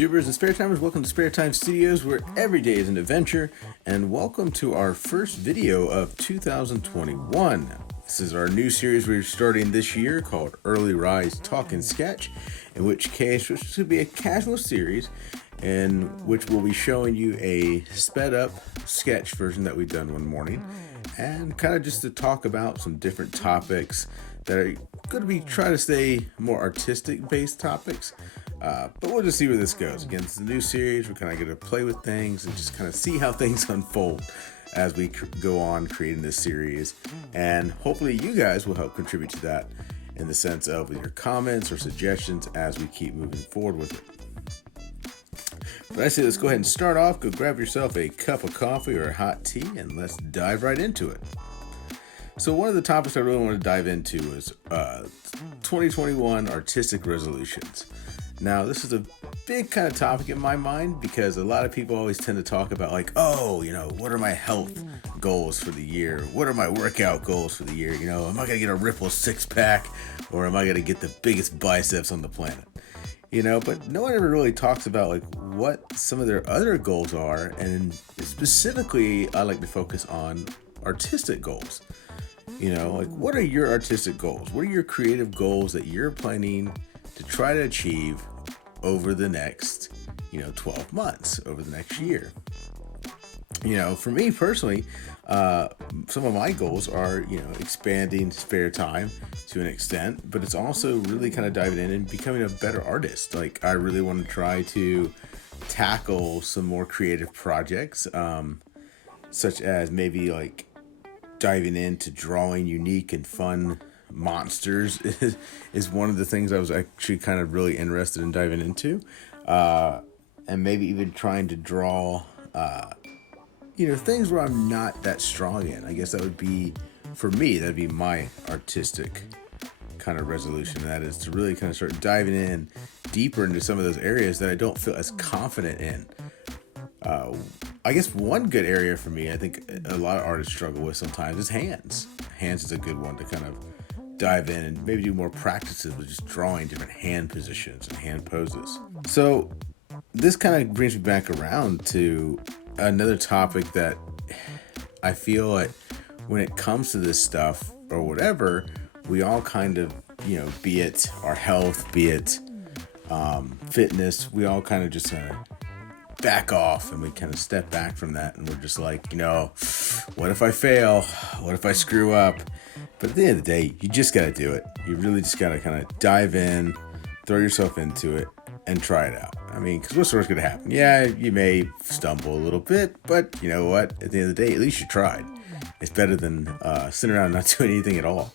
YouTubers and spare timers, welcome to Spare Time Studios, where every day is an adventure, and welcome to our first video of 2021. This is our new series we're starting this year called Early Rise Talk and Sketch, in which case this will be a casual series in which we'll be showing you a sped up sketch version that we've done one morning, and kind of just to talk about some different topics that are going to be trying to stay more artistic based topics. But we'll just see where this goes. Again, it's a new series. We're kind of going to play with things and just kind of see how things unfold as we go on creating this series. And hopefully you guys will help contribute to that in the sense of your comments or suggestions as we keep moving forward with it. But I say let's go ahead and start off. Go grab yourself a cup of coffee or a hot tea and let's dive right into it. So one of the topics I really want to dive into is 2021 artistic resolutions. Now, this is a big kind of topic in my mind because a lot of people always tend to talk about like, oh, what are my health goals for the year? What are my workout goals for the year? Am I going to get a Ripple six-pack or am I going to get the biggest biceps on the planet? But no one ever really talks about like what some of their other goals are. And specifically, I like to focus on artistic goals. Like what are your artistic goals? What are your creative goals that you're planning to try to achieve over the next, 12 months, over the next year? For me personally, some of my goals are, expanding spare time to an extent, but it's also really kind of diving in and becoming a better artist. Like I really want to try to tackle some more creative projects, such as maybe like diving into drawing unique and fun monsters is one of the things I was actually kind of really interested in diving into, and maybe even trying to draw things where I'm not that strong in. I guess that would be, for me, that'd be my artistic kind of resolution. That is to really kind of start diving in deeper into some of those areas that I don't feel as confident in. I guess one good area for me, I think a lot of artists struggle with sometimes, is hands. Hands is a good one to kind of dive in and maybe do more practices with just drawing different hand positions and hand poses. So this kind of brings me back around to another topic that I feel like when it comes to this stuff or whatever, we all kind of, be it our health, be it fitness, we all kind of just back off and we kind of step back from that and we're just like, what if I fail? What if I screw up? But at the end of the day, you just got to do it. You really just got to kind of dive in, throw yourself into it, and try it out. I mean, because what's the worst going to happen? Yeah, you may stumble a little bit, but you know what? At the end of the day, at least you tried. It's better than sitting around and not doing anything at all.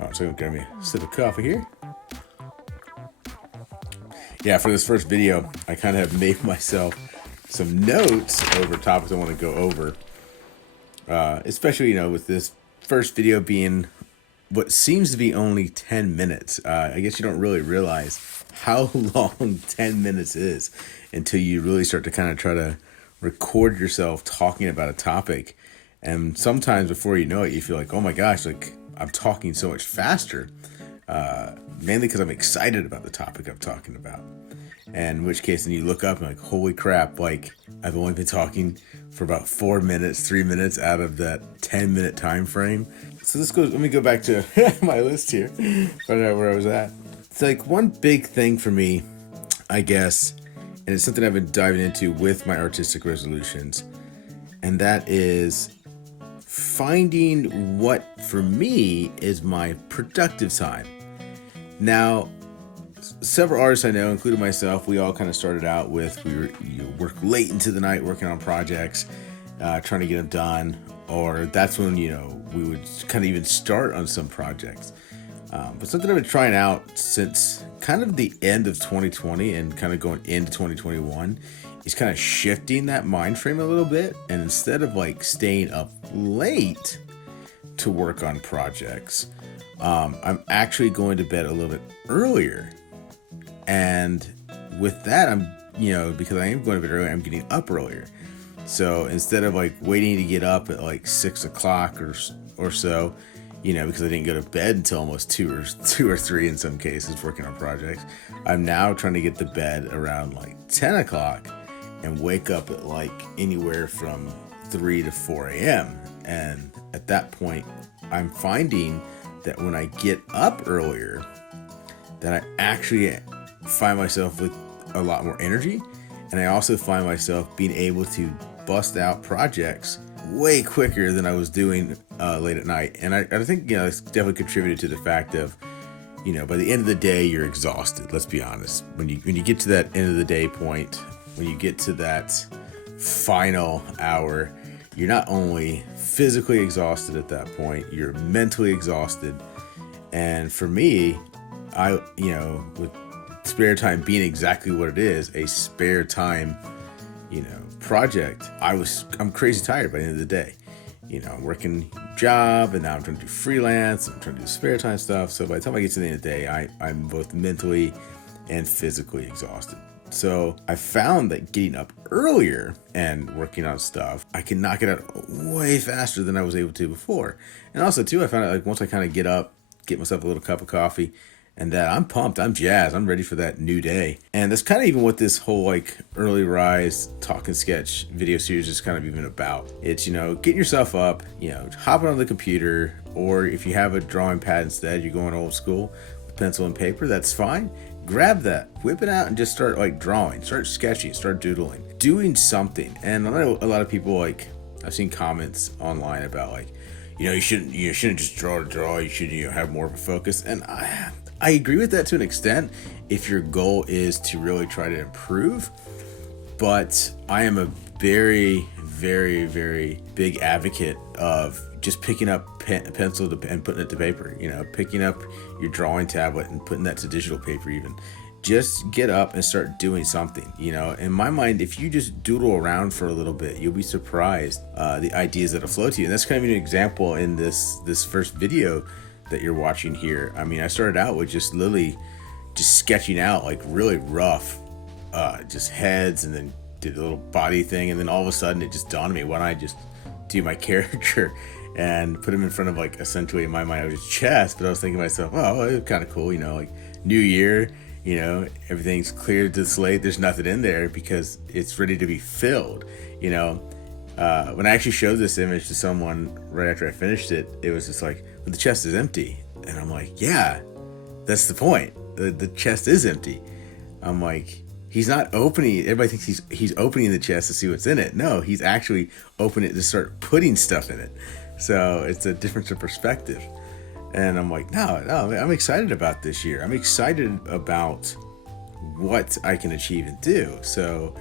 All right, so I'm going to grab me a sip of coffee here. Yeah, for this first video, I kind of have made myself some notes over topics I want to go over. Especially, with this first video being what seems to be only 10 minutes. I guess you don't really realize how long 10 minutes is until you really start to kind of try to record yourself talking about a topic. And sometimes before you know it, you feel like, oh my gosh, like I'm talking so much faster. Mainly because I'm excited about the topic I'm talking about. And in which case, then you look up and like, holy crap, like I've only been talking for about 3 minutes out of that 10-minute time frame. So let me go back to my list here, find out where I was at. It's like one big thing for me, I guess, and it's something I've been diving into with my artistic resolutions, and that is finding what, for me, is my productive time. Now, several artists I know, including myself, we all kind of started out with, work late into the night working on projects, trying to get them done, or that's when, we would kind of even start on some projects. But something I've been trying out since kind of the end of 2020 and kind of going into 2021 is kind of shifting that mind frame a little bit. And instead of like staying up late to work on projects, I'm actually going to bed a little bit earlier. And with that, I'm, because I am going to bed earlier, I'm getting up earlier. So instead of like waiting to get up at like 6 o'clock or so, because I didn't go to bed until almost two or three in some cases working on projects. I'm now trying to get to bed around like 10 o'clock and wake up at like anywhere from 3 to 4 a.m. And at that point, I'm finding that when I get up earlier, that I actually find myself with a lot more energy. And I also find myself being able to bust out projects way quicker than I was doing late at night. And I think, it's definitely contributed to the fact of, by the end of the day, you're exhausted. Let's be honest. When you get to that end of the day point, when you get to that final hour, you're not only physically exhausted at that point, you're mentally exhausted. And for me, with spare time being exactly what it is, a spare time, project, I'm crazy tired by the end of the day. I'm working job, and now I'm trying to do freelance, I'm trying to do spare time stuff. So by the time I get to the end of the day, I'm both mentally and physically exhausted. So I found that getting up earlier and working on stuff, I can knock it out way faster than I was able to before. And also too, I found out like once I kind of get up, get myself a little cup of coffee, and I'm pumped, I'm jazzed, I'm ready for that new day. And that's kind of even what this whole like early rise talk and sketch video series is kind of even about. It's, getting yourself up, hopping on the computer, or if you have a drawing pad instead, you're going old school with pencil and paper, that's fine. Grab that, whip it out, and just start like drawing, start sketching, start doodling, doing something. And I know a lot of people, like, I've seen comments online about like, you shouldn't just draw to draw. You should have more of a focus. And I agree with that to an extent if your goal is to really try to improve. But I am a very, very, very big advocate of just picking up pencil and putting it to paper, picking up your drawing tablet and putting that to digital paper even. Just get up and start doing something, In my mind, if you just doodle around for a little bit, you'll be surprised the ideas that'll flow to you. And that's kind of an example in this first video that you're watching here. I mean, I started out with just literally just sketching out like really rough just heads, and then did a little body thing, and then all of a sudden it just dawned on me, why don't I just do my character and put him in front of like essentially in my mind of his chest. But I was thinking to myself, oh, it's kind of cool, like new year, everything's cleared to the slate, there's nothing in there because it's ready to be filled. When I actually showed this image to someone right after I finished it, it was just like, well, the chest is empty. And I'm like, yeah, that's the point. The chest is empty. I'm like, he's not opening. Everybody thinks he's opening the chest to see what's in it. No, he's actually opening it to start putting stuff in it. So it's a difference of perspective. And I'm like, no, I'm excited about this year. I'm excited about what I can achieve and do. So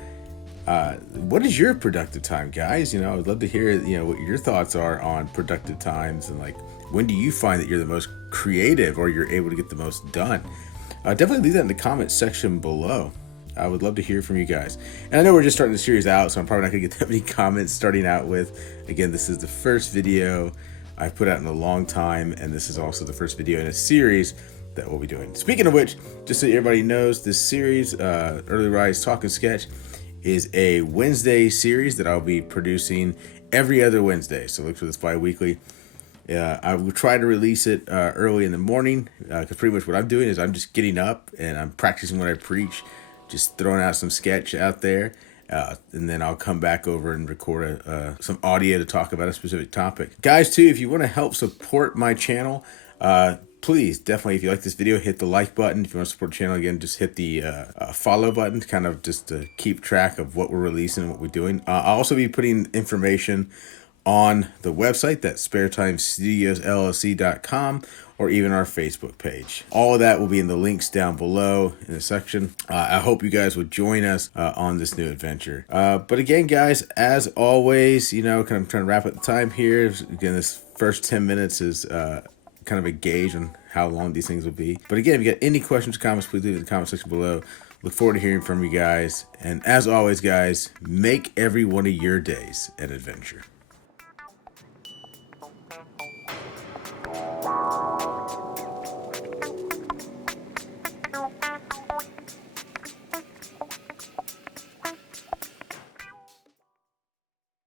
what is your productive time, guys? I would love to hear, what your thoughts are on productive times, and like, when do you find that you're the most creative or you're able to get the most done? Definitely leave that in the comments section below. I would love to hear from you guys. And I know we're just starting the series out, so I'm probably not going to get that many comments starting out with. Again, this is the first video I've put out in a long time, and this is also the first video in a series that we'll be doing. Speaking of which, just so everybody knows, this series, Early Rise Talk and Sketch, is a Wednesday series that I'll be producing every other Wednesday. So look for this bi-weekly. I will try to release it early in the morning, because pretty much what I'm doing is I'm just getting up and I'm practicing what I preach, just throwing out some sketch out there, and then I'll come back over and record some audio to talk about a specific topic. Guys, too, if you want to help support my channel, please, definitely, if you like this video, hit the like button. If you want to support the channel, again, just hit the follow button, kind of just to keep track of what we're releasing and what we're doing. I'll also be putting information on the website, that's SpareTimeStudiosLLC.com, or even our Facebook page. All of that will be in the links down below in the section. I hope you guys would join us on this new adventure. But again, guys, as always, kind of trying to wrap up the time here. Again, this first 10 minutes is kind of a gauge on how long these things will be. But again, if you got any questions or comments, please leave it in the comment section below. Look forward to hearing from you guys. And as always, guys, make every one of your days an adventure.